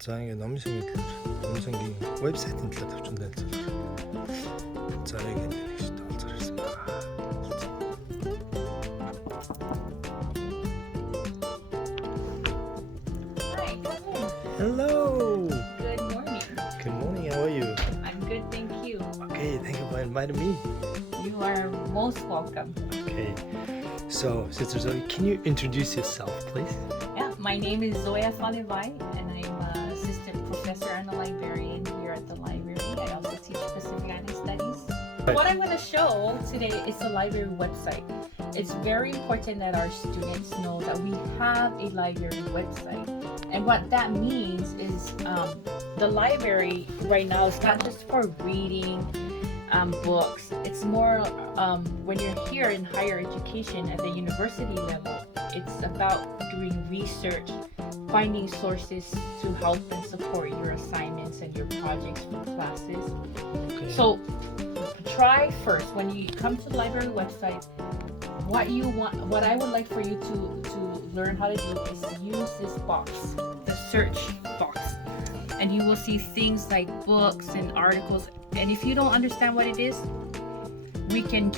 За ингээ номын сонгийн вебсайтын талаар төвчөнд танилцуулах. За яг нэг шүү дээ олзоор ирсэн байна. Hi, come in. Hello. Good morning. Good morning. How are you? I'm good, thank you. Okay, thank you for inviting me. You are most welcome. Okay. So, Sister Zoe, can you introduce yourself, please? Yeah, my name is Zoya Fanivai, and I'm an assistant professor and a librarian here at the library. I also teach Pacific Island Studies. What I'm going to show today is the library website. It's very important that our students know that we have a library website. And what that means is the library right now is not just for reading books. It's more when you're here in higher education at the university level, it's about doing research, finding sources to help and support your assignments and your projects for classes. Okay. So try first when you come to the library website, what I would like for you to learn how to do is use this box, the search box, and you will see things like books and articles. And if you don't understand what it is, we can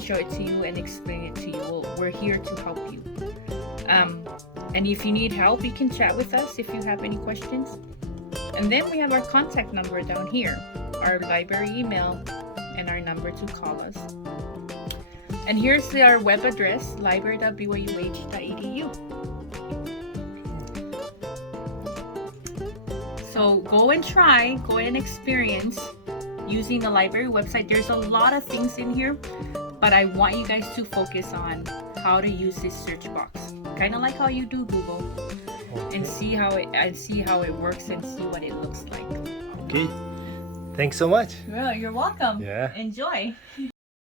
show it to you and explain it to you. We're here to help you. And if you need help, you can chat with us if you have any questions. And then we have our contact number down here, our library email, and our number to call us. And here's our web address, library.byuh.edu. So go and experience using the library website. There's a lot of things in here, but I want you guys to focus on how to use this search box. Kind of like how you do Google, and see how it works and see what it looks like. Okay. Thanks so much. Well, you're welcome. Yeah. Enjoy.